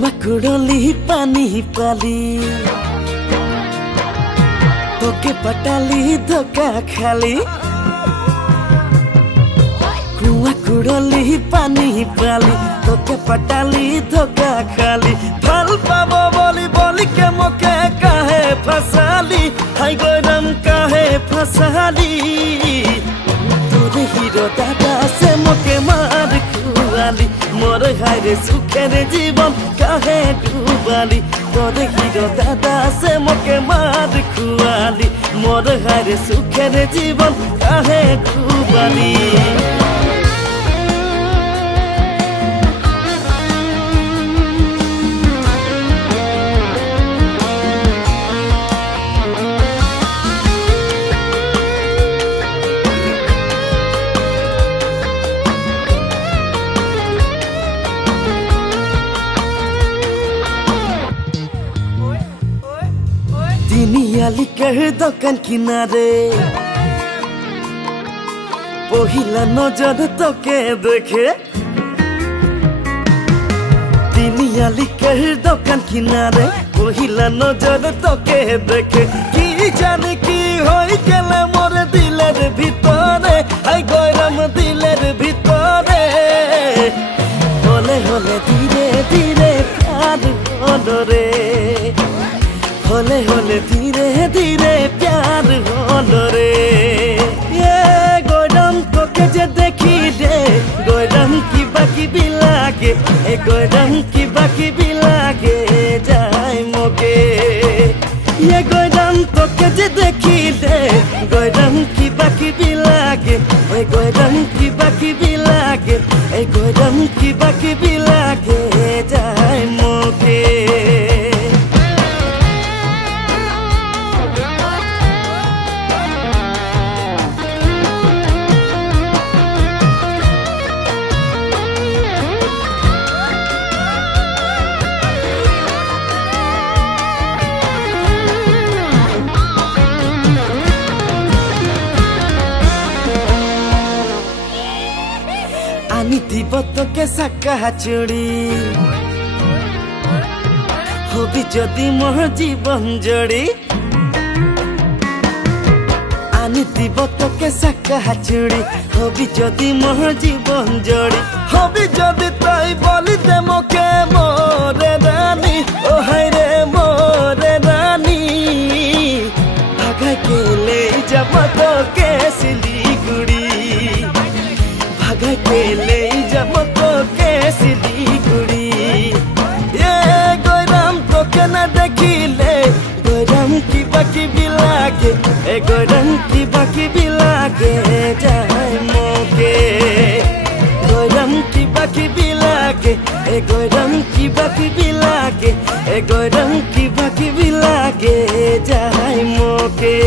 কুয়া কুড়লি পানি পালি তোকে পটালি ধোকা খালি কুয়া কুড়লি পানি পালি তোকে পটালি ধোকা খালি ভাল পাবো বলি বলি কে মোকে কাহে ফসালি হাই গরম কাহে ফসালি তোরে হিরো দাদা সে মোকে মার খুয়ালি মোর হাইরে সুখের জীবন কাহে ডুবালি তোরে হিরো দাদা সে মোকে মার খুয়ালি মোর হাইরে সুখের জীবন কাহে ডুবালি দিনিয়ালি কর দোকান কিনারে পহিলা নজর তোকে দেখে দিনিয়ালি কর দোকান কিনারে পহিলা নজর তোকে দেখে কি জানি কি হই গেলে মোর দিলের ভিতরে হাই গরম দিলের ভিতরে হলে হলে ধীরে ধীরে প্যার হলো রে হলে হলে ধীরে ধীরে প্যার হলো রে গরম তোকে যে দেখি রে গরম কি বাকি বিলাগে গরম কি বাকি বিলাগে যায় মোকে গরম তোকে যে দেখি রে গরম কি বাকি বিলাগে গরম কি বাকি বিলাগে গরম কি বাকি বিলাগে যায় মোকে আনি দিব তোকে সাকা চুড়ি হবি যদি মোর জীবন জড়ি আনি দিব তোকে সাকা চুড়ি হবি যদি মোর জীবন জড়ি হবি যদি তাই বলি দে মোকে মোরে রানী ও হাই রে মোরে রানী ভাগাই গেলে যাব তোকে শিলিগুড়ি ভাগাই গেলে যাব তোকে শিলিগুড়ি গরম তোকে না দেখিলে গরম কি বাকি বিলাগে গরম কি বাকি বিলাগে যায় মোকে গরম কি বাকি বিলাগে গরম কি বাকি বিলাগে গরম কি বাকি বিলাগে যায় মোকে